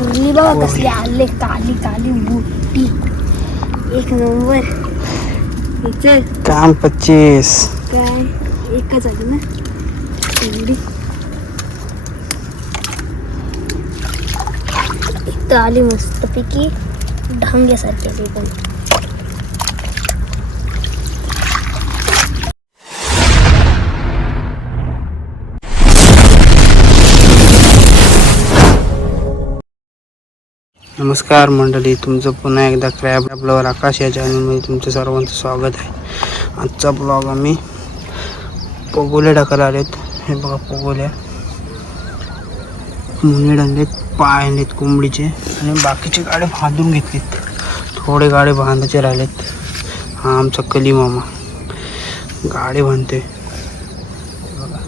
कुर्ली बघा कसली आले काली काली मोठी. एक नंबर. चल. काम पच्चीस. काय? एकच आली ना? एवढी. एक तर आली मस्तपैकी. ढांग्यासारखी आली पण. नमस्कार मंडळी तुमचं पुन्हा एकदा क्रॅब ब्लॉगर आकाश या चॅनलमध्ये तुमचं सर्वांचं स्वागत आहे. आजचा ब्लॉग आम्ही पोगोले टाकायला आलेत. हे बघा पोगोल्या मुनेड आणलेत पाय आणलेत कोंबडीचे आणि बाकीचे गाडे बांधून घेतलेत. थोडे गाडे बांधायचे राहिलेत. हा आमचा कली मामा. गाडी बांधते. बघा.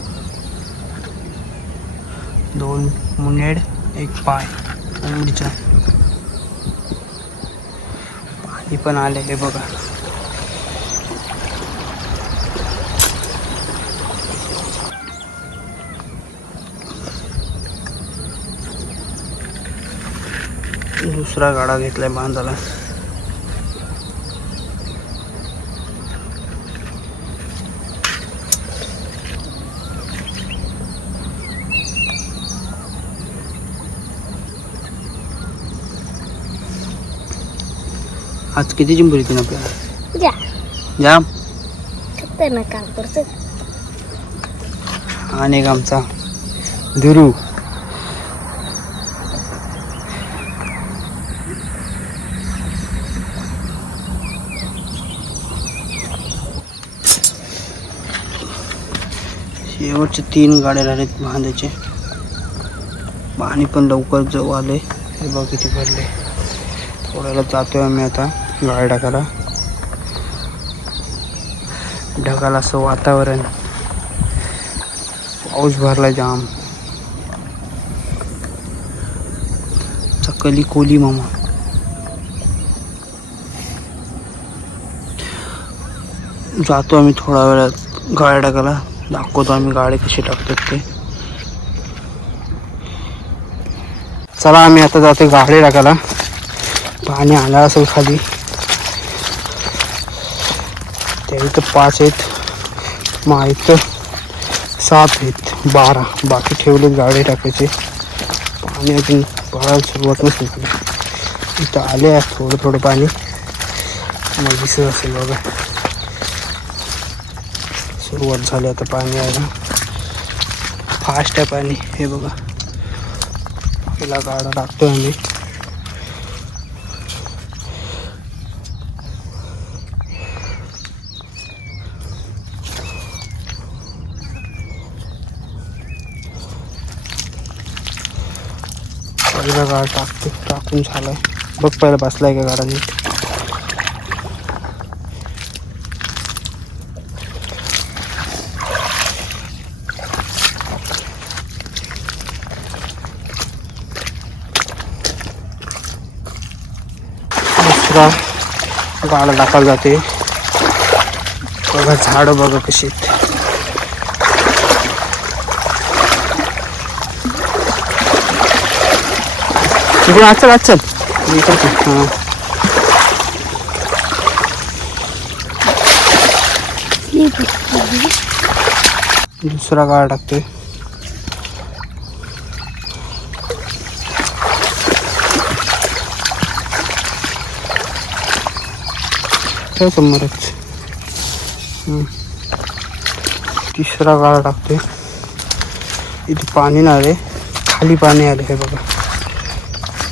दोन मुनेड एक पाय. कोंबडीचा. ही पण आले हे बघा. दुसरा गाडा घेतलाय बांधायला आज किती चिंबूर येतील आपल्याला जा जाम खतरनाक काम करतो. आणि एक आमचा धुरू. शेवटचे तीन गाड्या राहिलेत बांधायचे पाणी पण लवकर जवळ आले हे बघ किती भरले. थोड्याला जातोय आम्ही आता. गाड्या ढगाला ढगाला असं वातावरण. पाऊस भरला जाम. चकली कोली मामा. जातो आम्ही थोडा वेळात. गाड्या टाकायला दाखवतो आम्ही गाडी कशी टाकतात ते. चला आम्ही आता जातो गाडी टाकायला पाणी आलं असेल खाली. त्या इथं पाच आहेत. मा इथं सात आहेत. बारा. बाकी ठेवले गाडी टाकायचे. पाणी अजून पळायला सुरुवात नसेल इथं आले आहे थोडं थोडं पाणी. मग दिसत असेल बघा. सुरुवात झाली आता पाणी यायला. फास्ट आहे पाणी. हे बघा. पहिला गाडा टाकतोय आम्ही. पहिला गाडा टाकते टाकून झालाय. बघ पहिला बसलाय का गाडा नीट दुसरा गाडा टाकायला जाते. बघा झाडं बघा कशी आहेत. तिकडून आचल आचल इकडचे हां दुसरा गाडा टाकतोय काय समोरच हम्म. तिसरा गाडा टाकतोय इथे पाणी नाही आले खाली पाणी आले हे बघा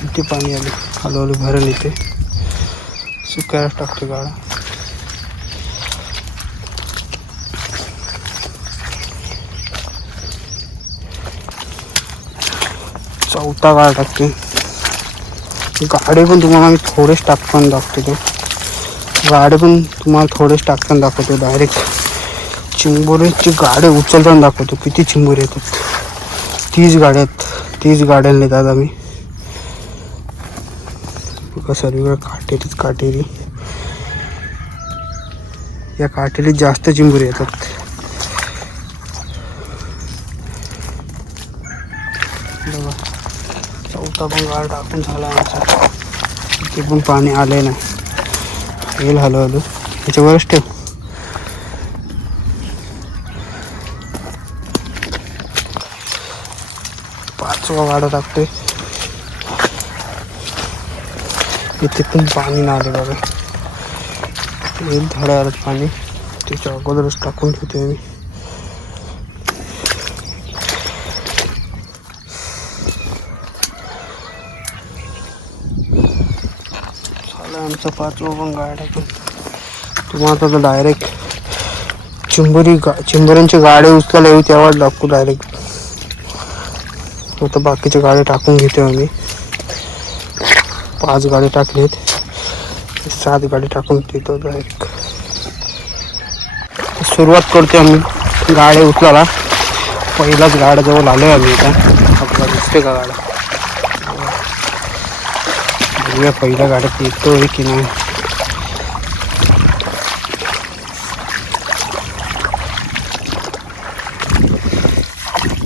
किती पाणी आले. हळूहळू भरेल इथे. सुकायला टाकतो गाडा चौथा गाळ टाकते गाडे पण तुम्हाला मी थोडेच टाकताना दाखवतो. गाडे पण तुम्हाला थोडेच टाकताना दाखवतो डायरेक्ट चिंबोरीची गाडे उचलताना दाखवतो. किती चिंबोरी येतात. तीस गाड्या आहेत. तीस गाड्या नेतात आम्ही. बघा सर्वीकडे काटेरीच काटेरी. या काटेरीत जास्त चिंबुरी येतात. बघा चौथा पण गाळ टाकून झाला आमचा. इथे पण पाणी आले नाही येईल हळूहळू. याच्यावरच ठेव. पाचवा गाडा टाकतोय. इथे पण पाणी नाही आले बघा. येईल थोड्या वेळात पाणी. त्याच्या अगोदरच टाकून ठेवते मी. झालं आमचं पाचवा पण गाड्या पण तुम्हाला आता डायरेक्ट चिंबोरी गा चिंबोऱ्यांची गाड्या उचलायला येऊ तेव्हाच दाखवू डायरेक्ट आता बाकीचे गाड्या टाकून घेतो आम्ही. पाच गाडी टाकलीत. सात गाडी टाकून तिथं डायरेक्ट सुरुवात करतो आम्ही. गाड्या उचलायला. पहिलाच गाड्याजवळ आहे आम्ही इथं. आपला दिसते का गाड्या बघूया पहिल्या गाड्यात येतोय की नाही.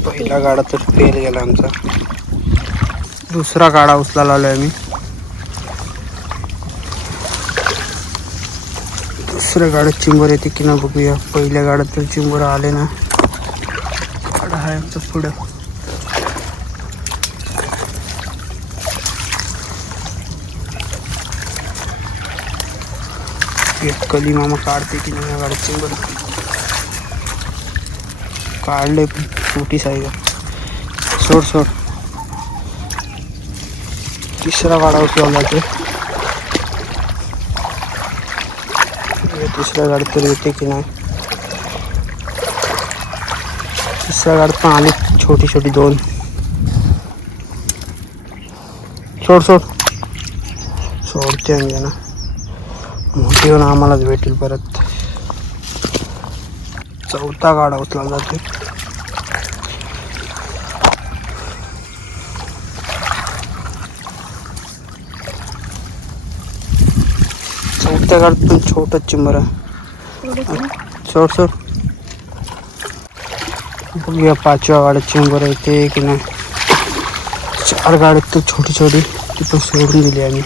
पहिला गाडा तर फेल गेला आमचा. दुसरा गाडा उचलायला आहे आम्ही. दुसऱ्या गाड्यात चिंबर येते की ना बघूया. पहिल्या गाड्यात तर चिंबर आले ना. गाडा आहे आमचं पुढं. एक कली मामा काढते की नाही या गाडीत चिंबर. काढले छोटी साईज. सोड सोड. तिसरा गाडा उचलला ते दुसऱ्या तिसऱ्या गाडीत तरी येते की नाही? तिसऱ्या गाडीत पण आली छोटी छोटी दोन. सोड सोड. सोडते म्हणजे ना मोठी होऊन आम्हालाच भेटेल परत. चौथा गाडा उचला जाते त्या गाडीत पण छोटं चिंबर आहे थोडे सोड सोड. बघूया पाचव्या गाड्यात चिंबर येते की नाही. चार गाड्यात तर छोटी छोटी ती पण सोडून दिली आम्ही.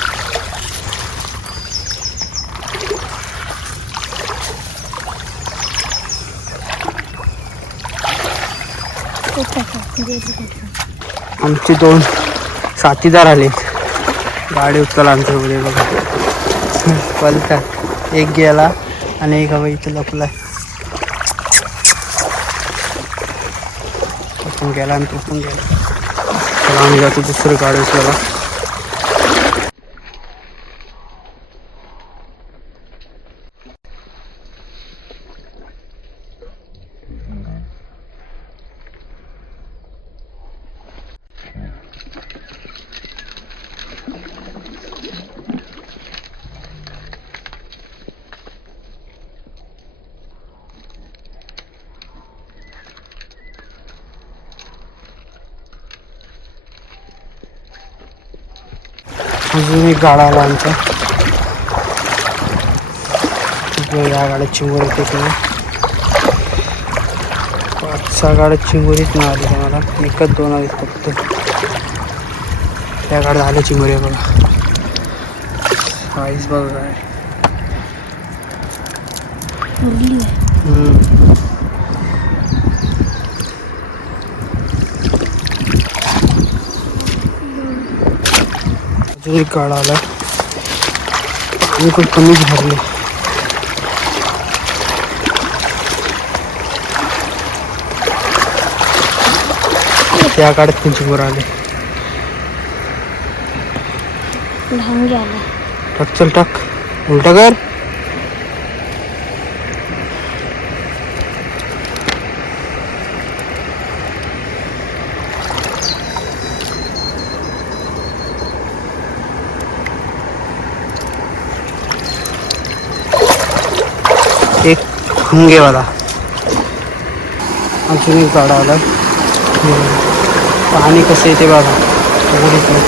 आमचे दोन साथीदार आले गाडी उचल आमच्याकडे बघा. पलतात एक गेला आणि एक हवा इथं लपला गेला आणि तो पण गेला. चला आम्ही जातो दुसरी गाडी अजून एक गाडा आला आमचा. या गाड्यात चिंबोर येते की नाही. पाच सहा गाड्यात चिंबोरीच नाही आली मला एकच दोन आली फक्त. त्या गाड्या आल्या आहे बघा. साईज बघा काय मुरली आहे. हम्म. अजून एक गाडा आला पाणी पण कमीच भरले. त्या पण चिंबर आले. आला टाक चल टाक. उलटा कर. एक हुंगेवाला अजून एक गाडा आला पाणी कसं येते बघा सगळीकडे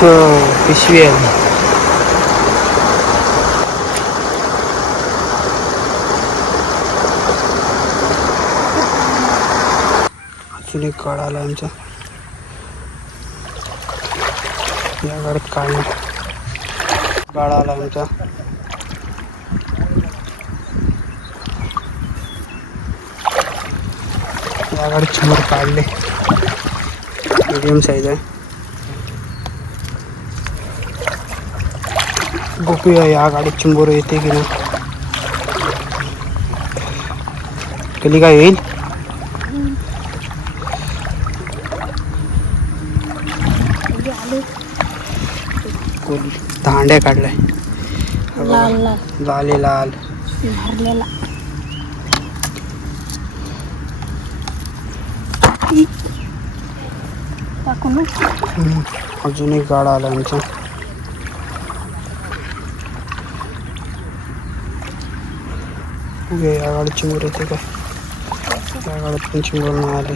हो। पिशवी आहे ॲक्च्युली एक काळ आला आमचा. या गाडीत काळ काळ आला आमचा. या गाडीत समोर काढले. मिडियम साईज आहे. बघूया या गाडीत चिंबोर येते की नाही. कधी काय येईल? दांड्या काढलाय. लाल लाल. लाले भरलेला. अजून एक गाडा आला आमचा. या गाडीत चिंबोर येते काय? या गाडीत पण चिंबोर नाही आले.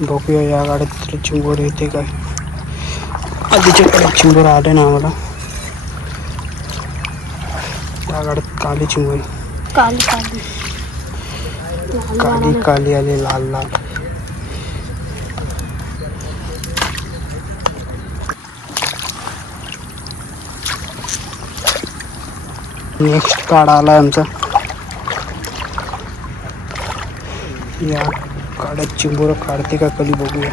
बघूया या गाडीत चिंबोर येते काय? आधीच्या गाडीत चिंबोर आले ना आम्हाला. या गाडीत काली चिंबोर काली काली. काली काली आली लाल लाल. नेक्स्ट कार्ड आला आमचा. या काड्यात चिंबोर काढते का कधी बघूया.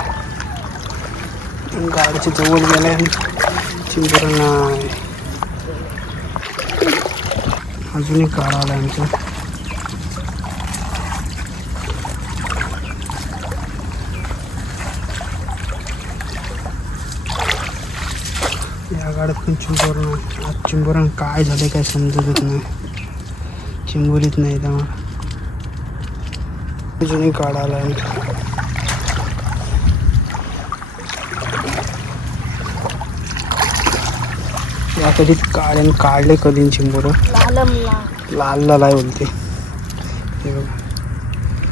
गाडीच्या जवळ गेलाय. चिंबोर नाही. अजून एक काढ आला आमचा. या गाड्यात पण चिंबोर नाही. आज चिंबोरण काय झाले काय समजतच नाही. चिंबोरीत नाही तेव्हा अजूनही काढायला या कधीच काढ्याने काढले कधी चिंबोरं. लाल लाल आहे बोलते हे बघा.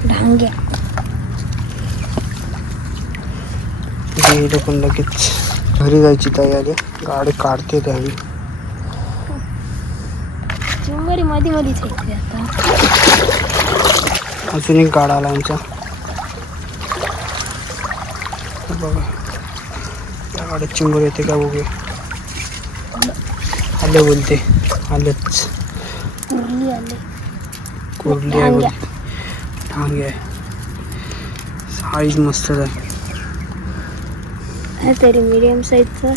ढांग्या लगेच घरी जायची तयारी. गाडी काढते त्यावेळी. चिंबरी मध्ये मध्येच येते आता. अजून एक गाडा आला आमचा बघा. या गाडीत चिंबर येते का बघूया. आले बोलते. आलेच. कुर्ली आले. कुर्ली आहे ठांगे आहे. साईज मस्तच आहे. तरी मीडियम साईजचा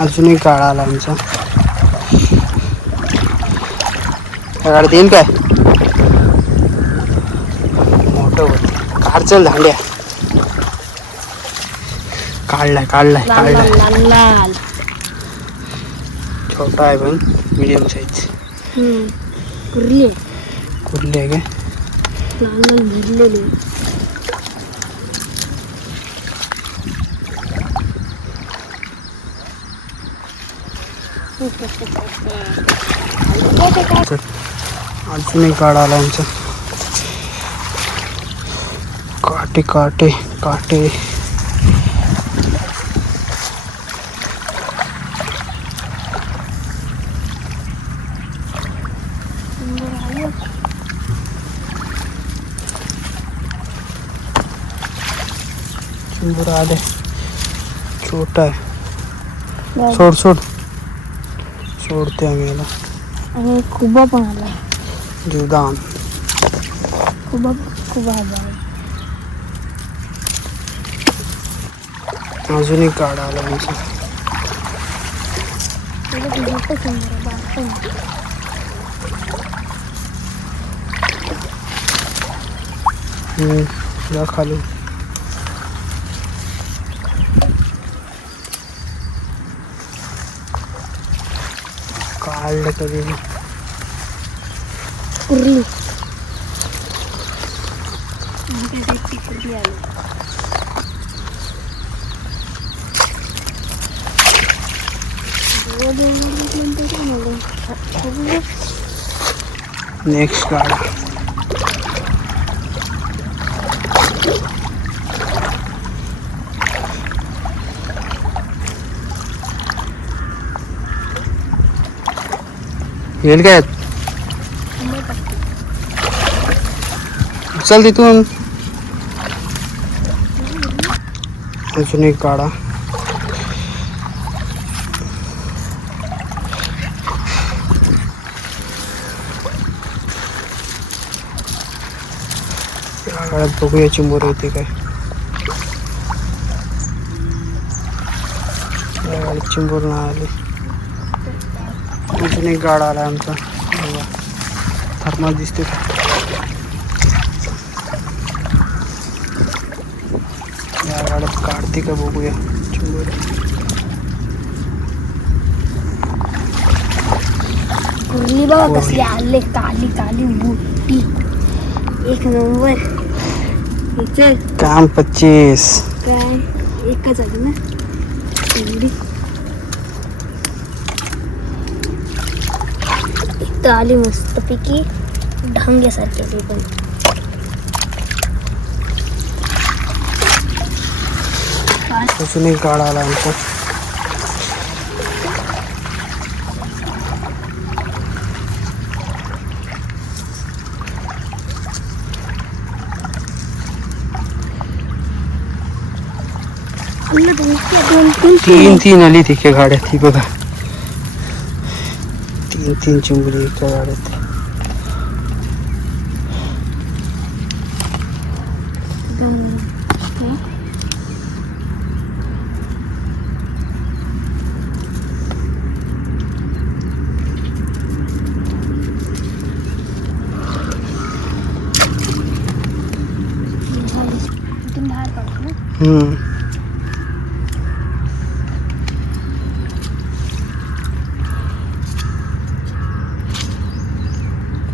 अजून एक गाडा आला आमचा. गाडीत येईल काय? मोठं बोलते कारचल झांड्या काढलाय काढलाय काढलाय. छोटा आहे पण मीडियम साईज हम्म. कुर्ली आहे. कुर्ली आहे काय लाल लाल भिजलेली अजून एक गाडा आला आमचा काटे काटे काटे चिंबूर आले छोटा आहे सोड सोड सोडते आम्ही याला आणि खुबा पण आला जीवदान खुबा खुबा आला अजून एक गाडा आला आमचा मोठं सुंदर आहे, बारकं नाही. हम्म, जा खाली काढलं कधी कुर्ली मोठ्या साईजची कुर्ली आली नेक्स्ट गाडा येईल काय? चल तिथून. अजून एक काढा. या गाड्यात बघूया चिंबोर येते काय. या गाडीत नाही आली. अजून एक गाडा आला आमचा. बघा. थर्मास दिसते या गाड्यात काढते का बघूया. कुर्ली होय. कसली आले काली काली मोठी एक नंबर. चल. काम पच्चीस. काय? एकच आहे ना? एवढी एक तर आली मस्तपैकी ढांग्यासारखी ती पण पाच अजून एक गाडा आला आमचा पुन्हा दोनशे दोन तीन तीन तीन आली तिथे गाड्या ती बघा तीन तीन चिंबरी एका गाड्यात इथून बाहेर काढतो ना हम्म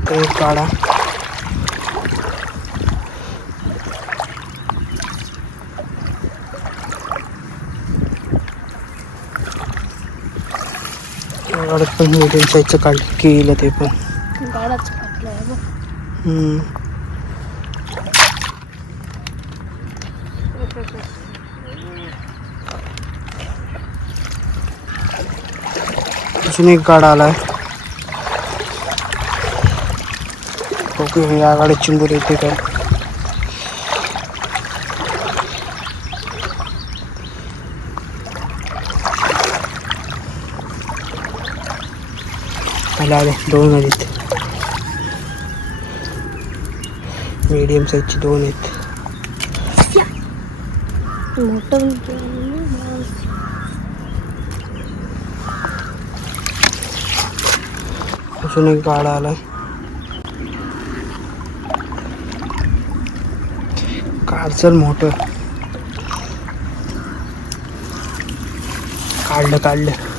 तो एक गाडा या मिडियम साईजचं काढ केलं ते पण. गाडाच फाटला आहे बघ. हम्म. अजून एक गाडा आलाय. ओके या गाडीत चिंबूर येते काय. आले आले दोन आलीत मीडियम साईजची दोन आहेत मोठं अजून एक गाडा आलाय कारचल मोठं काढलं काढलं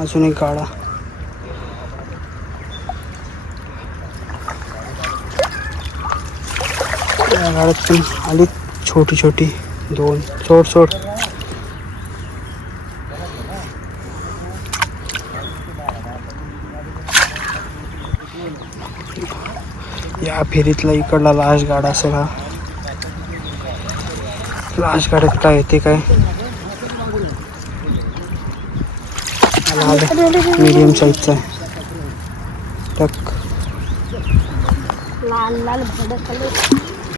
अजून एक गाडा. या गाड्यात पण आली छोटी छोटी दोन. सोड सोड. या फेरीतला इकडला लास्ट गाडा असेल हा लास्ट गाड्यात काय येते काय? मीडियम साईजचा आहे